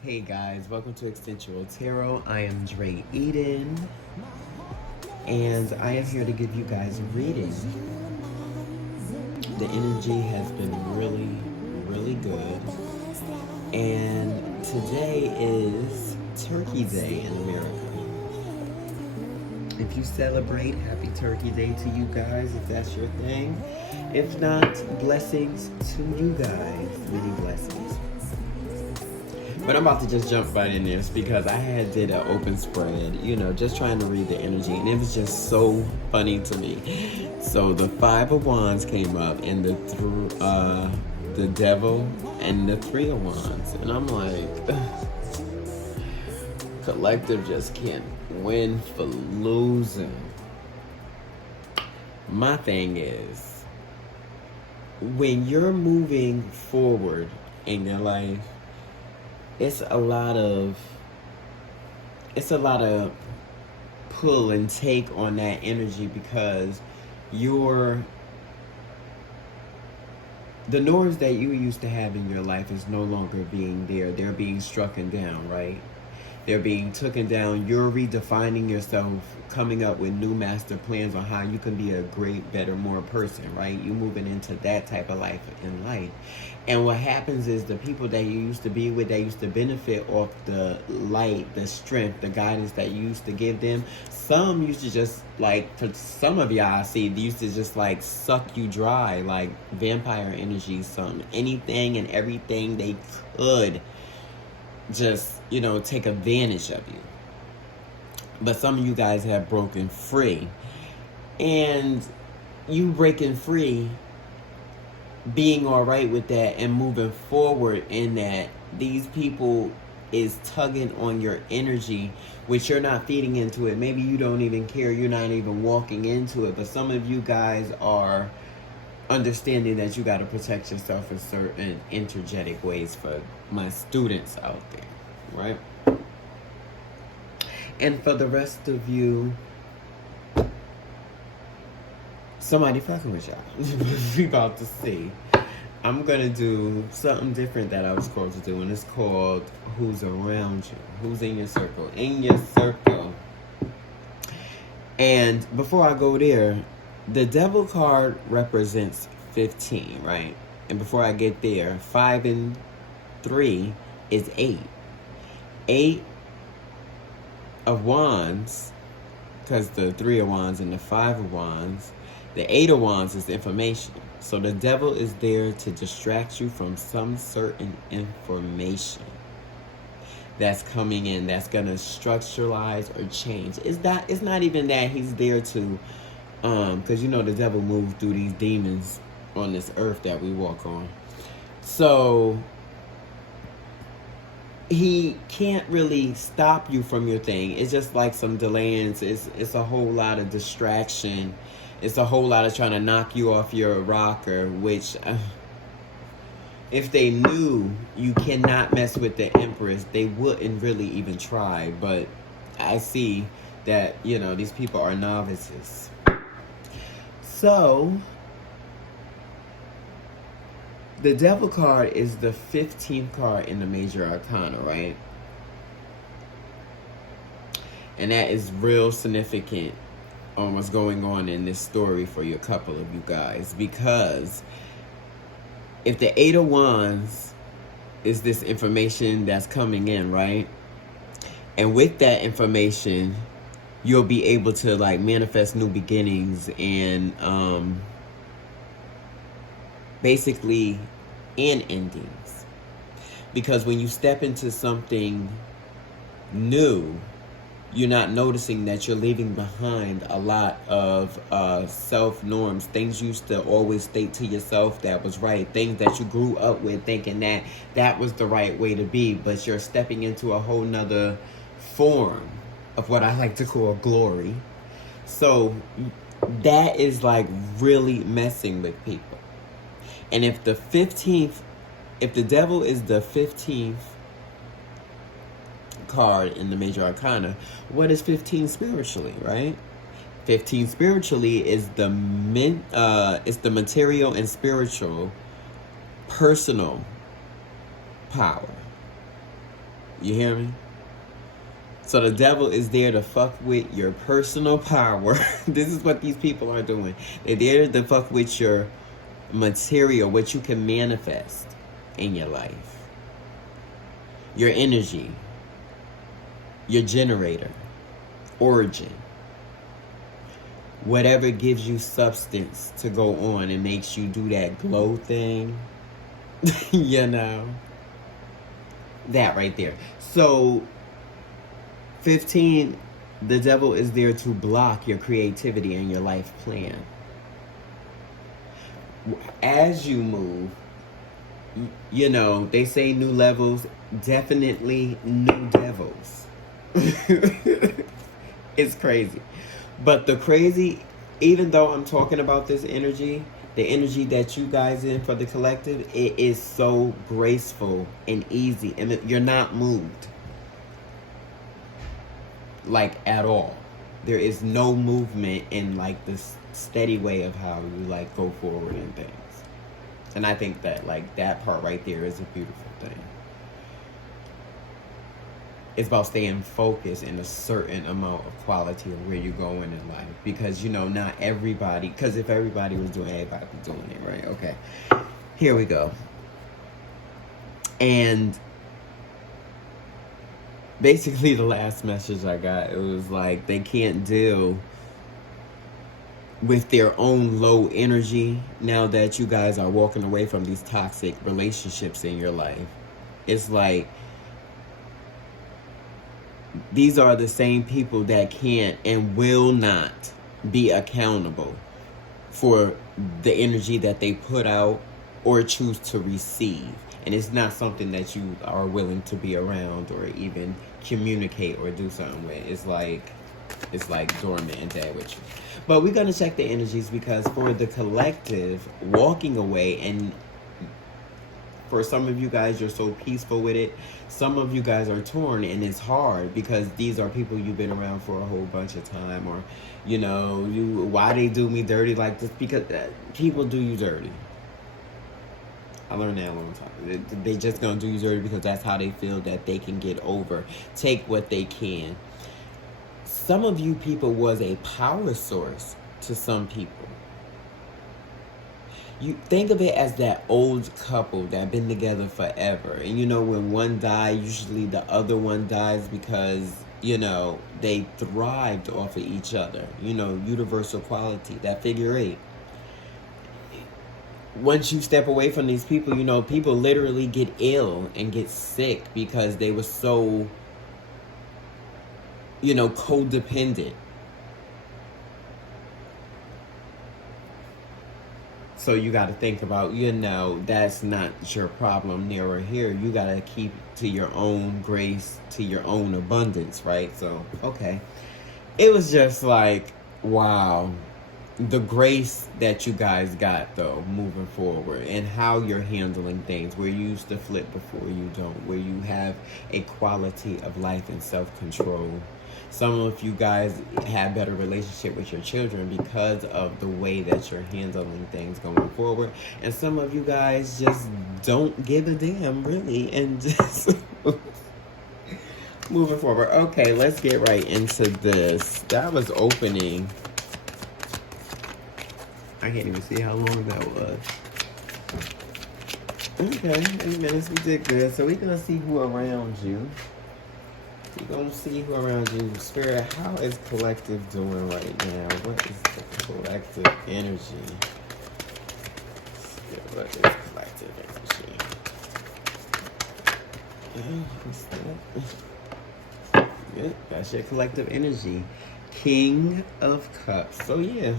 Hey guys, welcome to Instinctual Tarot. I am DREEDEN, and I am here to give you guys a reading. The energy has been really good, and today is Turkey Day in America. If you celebrate, happy Turkey Day to you guys, if that's your thing. If not, blessings to you guys, many blessings. But I'm about to just jump right in this because I did an open spread, just trying to read the energy, and it was just so funny to me. So the Five of Wands came up, and the Devil, and the Three of Wands, and I'm like, collective just can't win for losing. My thing is, when you're moving forward in your life, it's a lot of pull and take on that energy because the norms that you used to have in your life is no longer being there. They're being strucken down, right? They're being taken down. You're redefining yourself, coming up with new master plans on how you can be a great, better, more person, right? You're moving into that type of life in life. And what happens is the people that you used to be with, that used to benefit off the light, the strength, the guidance that you used to give them, some used to just, for some of y'all, I see, they used to just, suck you dry, like vampire energy, anything and everything they could just, take advantage of you. But some of you guys have broken free. And you breaking free, being all right with that and moving forward in that, these people is tugging on your energy, which you're not feeding into it. Maybe you don't even care. You're not even walking into it. But some of you guys are understanding that you got to protect yourself in certain energetic ways for my students out there, right? And for the rest of you, somebody fucking with y'all. We about to see. I'm going to do something different that I was called to do, and it's called Who's Around You? Who's in your circle? In your circle. And before I go there, the Devil card represents 15, right? And before I get there, 5 and 3 is 8. 8 of Wands, because the 3 of Wands and the 5 of Wands, the 8 of Wands is information. So the Devil is there to distract you from some certain information that's coming in, that's going to structuralize or change. It's not even that he's there to, because the Devil moves through these demons on this earth that we walk on. So he can't really stop you from your thing. It's just like some delayance. It's a whole lot of distraction. It's a whole lot of trying to knock you off your rocker, which if they knew you cannot mess with the Empress, they wouldn't really even try. But I see that, these people are novices. So the Devil card is the 15th card in the Major Arcana, right? And that is real significant on what's going on in this story for a couple of you guys. Because if the 8 of Wands is this information that's coming in, right? And with that information, you'll be able to manifest new beginnings and basically and endings. Because when you step into something new, you're not noticing that you're leaving behind a lot of self-norms. Things you used to always state to yourself that was right. Things that you grew up with thinking that was the right way to be. But you're stepping into a whole nother form of what I like to call glory. So that is really messing with people. And if the Devil is the 15th card in the Major Arcana, what is 15 spiritually, right? 15 spiritually is the material and spiritual personal power. You hear me? So the devil is there to fuck with your personal power. This is what these people are doing. They're there to fuck with your material, what you can manifest in your life. Your energy. Your generator. Origin. Whatever gives you substance to go on and makes you do that glow thing. You know. That right there. So 15, the devil is there to block your creativity and your life plan. As you move, you know, they say new levels, definitely new devils. It's crazy. But the crazy, even though I'm talking about this energy, the energy that you guys in for the collective, it is so graceful and easy. And you're not moved. Like, at all. There is no movement in, like, this steady way of how you, like, go forward in things. And I think that, like, that part right there is a beautiful thing. It's about staying focused in a certain amount of quality of where you're going in life. Because, you know, not everybody... Because if everybody was doing it, everybody was doing it, right? Okay. Here we go. And basically the last message I got, it was like they can't deal with their own low energy now that you guys are walking away from these toxic relationships in your life. It's like these are the same people that can't and will not be accountable for the energy that they put out or choose to receive. And it's not something that you are willing to be around or even communicate or do something with. It's like dormant and dead with you. But we're going to check the energies because for the collective, walking away, and for some of you guys, you're so peaceful with it. Some of you guys are torn and it's hard because these are people you've been around for a whole bunch of time, or, you know, why they do me dirty like this? Because people do you dirty. I learned that a long time. They just gonna do you dirty because that's how they feel that they can get over. Take what they can. Some of you people was a power source to some people. You think of it as that old couple that been together forever. And you know, when one dies, usually the other one dies because, you know, they thrived off of each other. You know, universal quality, that figure 8. Once you step away from these people, you know, people literally get ill and get sick because they were so, you know, codependent. So you got to think about, you know, that's not your problem near or here. You got to keep to your own grace, to your own abundance, right? So, okay. It was just like, wow. The grace that you guys got, though, moving forward, and how you're handling things, where you used to flip before you don't, where you have a quality of life and self-control. Some of you guys have better relationship with your children because of the way that you're handling things going forward. And some of you guys just don't give a damn, really, and just moving forward. Okay, let's get right into this. That was opening. I can't even see how long that was. Okay, 8 minutes, we did good. So we're going to see who around you. We're going to see who around you. Spirit, how is collective doing right now? What is the collective energy? What is collective energy? Good. That's your collective energy. King of Cups. So yeah.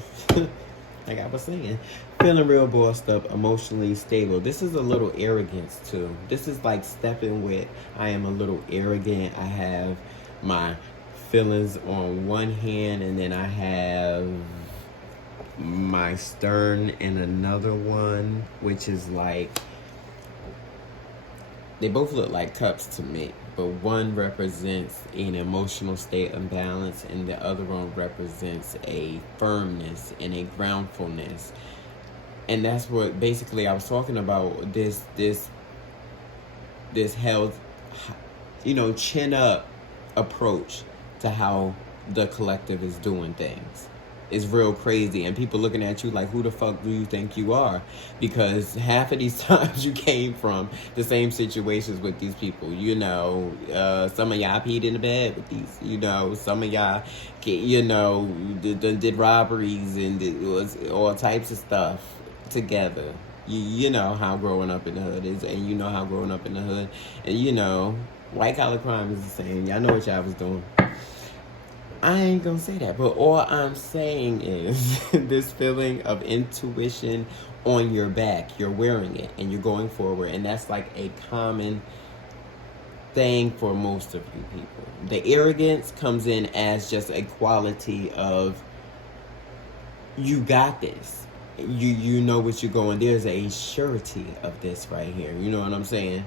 Like I was saying, feeling real bossed up, emotionally stable. This is a little arrogance too. This is like stepping with, I am a little arrogant. I have my feelings on one hand, and then I have my stern in another one, which is like, they both look like cups to me, but one represents an emotional state of balance and the other one represents a firmness and a groundfulness. And that's what basically I was talking about, this health, you know, chin up approach to how the collective is doing things. It's real crazy, and people looking at you like, who the fuck do you think you are? Because half of these times you came from the same situations with these people. You know, some of y'all peed in the bed with these. You know, some of y'all, you know, did robberies and did all types of stuff together. You know how growing up in the hood is, and you know how growing up in the hood, and you know, white collar crime is the same. Y'all know what y'all was doing. I ain't gonna say that, but all I'm saying is this feeling of intuition on your back. You're wearing it and you're going forward, and that's like a common thing for most of you people. The arrogance comes in as just a quality of you got this. You know what you're going. There's a surety of this right here. You know what I'm saying?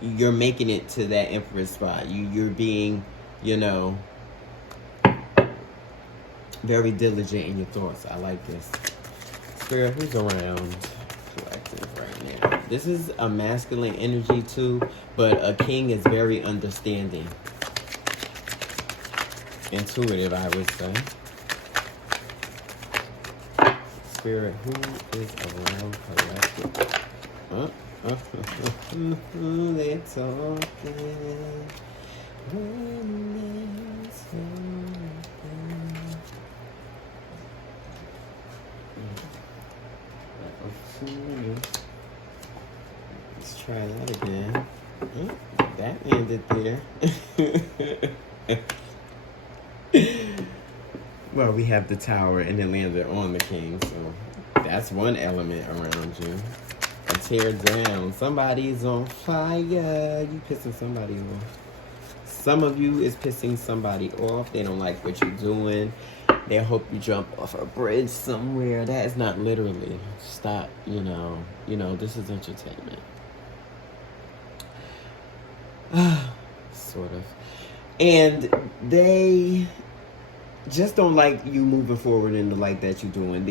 You're making it to that emperor spot. You're being, you know, very diligent in your thoughts. I like this. Spirit, who's around collective right now? This is a masculine energy too, but a king is very understanding. Intuitive, I would say. Spirit, who is around collective? They're talking. Let's try that again. That ended there. Well, we have the tower and it landed on the king, so that's one element around you. A tear down. Somebody's on fire. You pissing somebody off. Some of you is pissing somebody off. They don't like what you're doing. They hope you jump off a bridge somewhere. That is not literally. Stop, you know, this is entertainment. Sort of. And they just don't like you moving forward in the light that you're doing.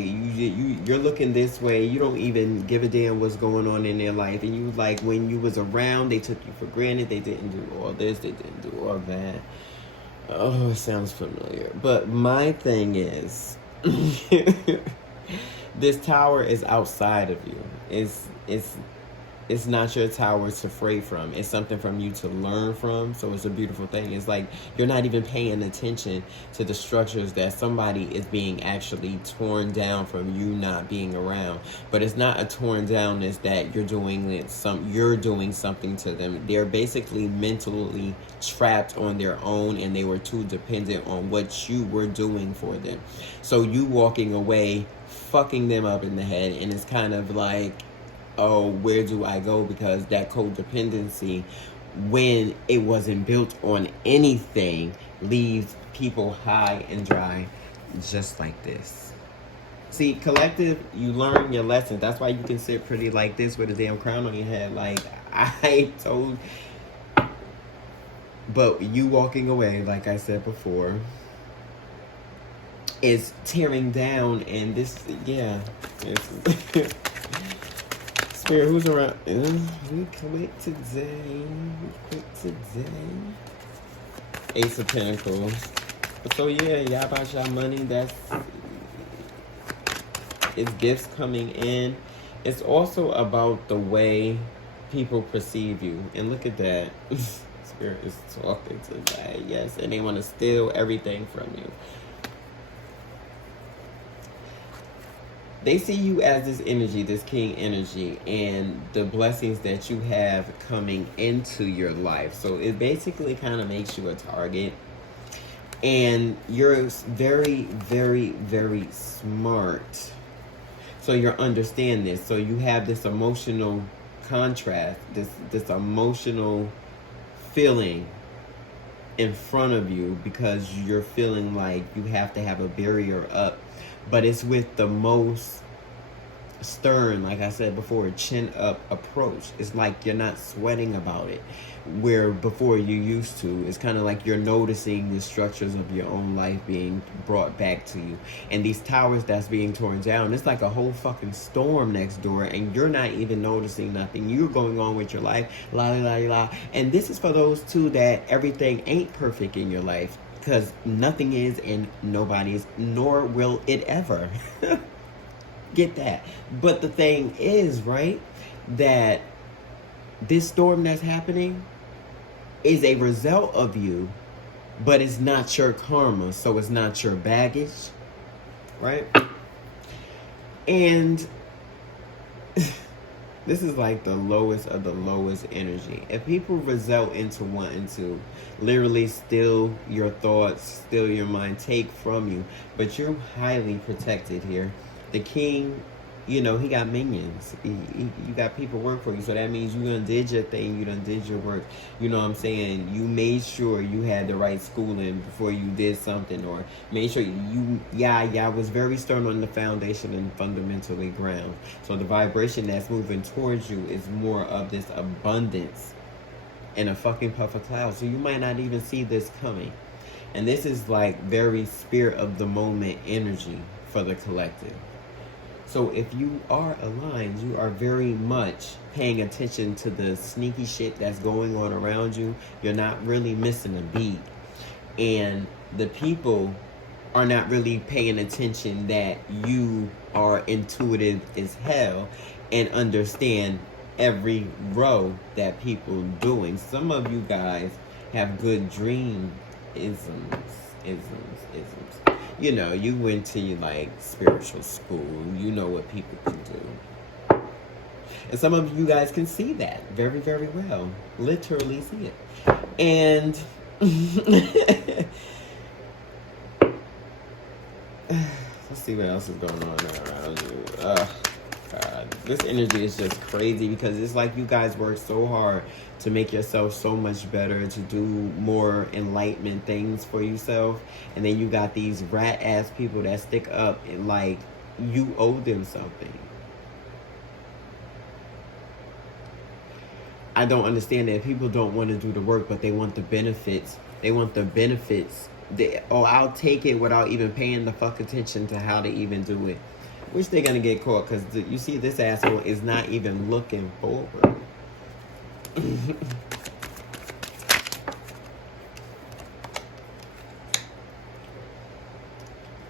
You're looking this way. You don't even give a damn what's going on in their life. And you like, when you was around, they took you for granted. They didn't do all this. They didn't do all that. Oh, it sounds familiar. But my thing is, this tower is outside of you. It's not your tower to fray from. It's something from you to learn from. So it's a beautiful thing. It's like you're not even paying attention to the structures that somebody is being actually torn down from you not being around. But it's not a torn downness that you're doing something to them. They're basically mentally trapped on their own, and they were too dependent on what you were doing for them. So you walking away, fucking them up in the head, and it's kind of like, oh, where do I go? Because that codependency, when it wasn't built on anything, leaves people high and dry, just like this. See, collective, you learn your lessons. That's why you can sit pretty like this with a damn crown on your head. Like, I told. But you walking away, like I said before, is tearing down, and this, yeah, it's... Spirit, who's around? We click today. Ace of Pentacles. So yeah, y'all about y'all money. It's gifts coming in. It's also about the way people perceive you. And look at that. Spirit is talking today. Yes, and they want to steal everything from you. They see you as this energy, this king energy, and the blessings that you have coming into your life. So it basically kind of makes you a target. And you're very, very, very smart. So you understand this. So you have this emotional contrast, this emotional feeling in front of you, because you're feeling like you have to have a barrier up. But it's with the most stern, like I said before, chin up approach. It's like you're not sweating about it, where before you used to. It's kind of like you're noticing the structures of your own life being brought back to you. And these towers that's being torn down, it's like a whole fucking storm next door, and you're not even noticing nothing. You're going on with your life, la la la la. And this is for those two that everything ain't perfect in your life, because nothing is and nobody is, nor will it ever. Get that. But the thing is, right, that this storm that's happening is a result of you, but it's not your karma, so it's not your baggage, right? And this is like the lowest of the lowest energy. If people result into wanting to literally steal your thoughts, steal your mind, take from you, but you're highly protected here. The king, you know, he got minions. You got people work for you. So that means you done did your thing. You done did your work. You know what I'm saying? You made sure you had the right schooling before you did something. Or made sure you was very stern on the foundation and fundamentally ground. So the vibration that's moving towards you is more of this abundance in a fucking puff of cloud. So you might not even see this coming. And this is like very spirit of the moment energy for the collective. So if you are aligned, you are very much paying attention to the sneaky shit that's going on around you. You're not really missing a beat. And the people are not really paying attention that you are intuitive as hell and understand every row that people doing. Some of you guys have good dream isms. You know, you went to like spiritual school. You know what people can do. And some of you guys can see that very, very well. Literally see it. And let's see what else is going on around you. God. This energy is just crazy because it's like you guys work so hard to make yourself so much better, to do more enlightenment things for yourself. And then you got these rat ass people that stick up and like you owe them something. I don't understand that people don't want to do the work, but they want the benefits. They want the benefits. I'll take it without even paying the fuck attention to how to even do it. Which they're going to get caught because you see this asshole is not even looking forward.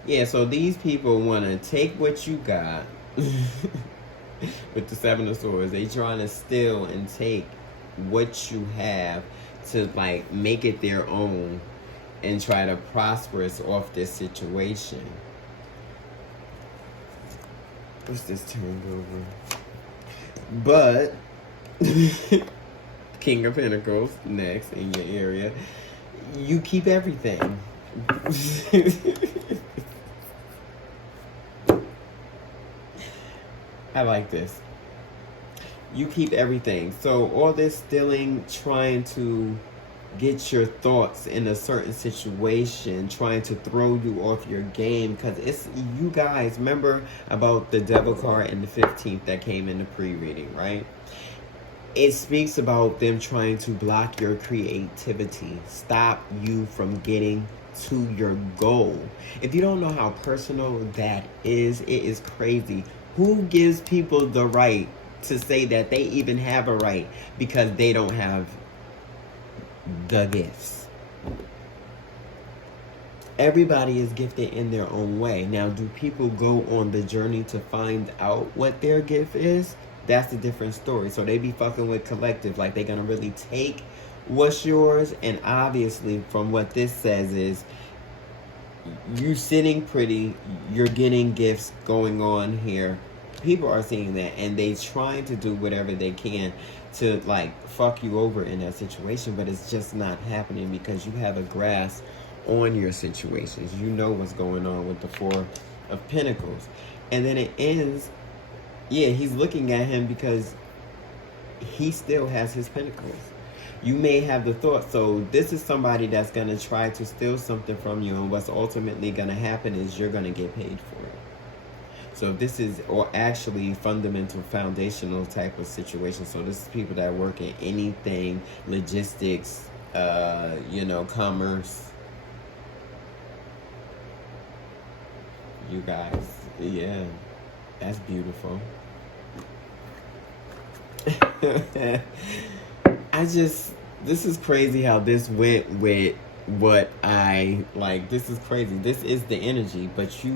Yeah, so these people want to take what you got with the Seven of Swords. They trying to steal and take what you have to like make it their own and try to prosperous off this situation. What's this turned over? But King of Pentacles next in your area. You keep everything. I like this. You keep everything. So all this stealing, trying to get your thoughts in a certain situation, trying to throw you off your game, because it's you guys. Remember about the Devil card and the 15th that came in the pre-reading, right? It speaks about them trying to block your creativity, stop you from getting to your goal. If you don't know how personal that is, it is crazy. Who gives people the right to say that they even have a right because they don't have the gifts? Everybody is gifted in their own way. Now, do people go on the journey to find out what their gift is? That's a different story. So they be fucking with collective, like they're gonna really take what's yours. And obviously from what this says is you sitting pretty, you're getting gifts going on here. People are seeing that and they trying to do whatever they can to like fuck you over in that situation, but it's just not happening because you have a grasp on your situations. You know what's going on with the Four of Pentacles. And then it ends, yeah, he's looking at him because he still has his pentacles. You may have the thought, so this is somebody that's going to try to steal something from you, and what's ultimately going to happen is you're going to get paid for it. So this is, or actually fundamental, foundational type of situation. So this is people that work in anything, logistics, you know, commerce. You guys, yeah, that's beautiful. This is crazy how this went with what I, like, this is crazy. This is the energy, but you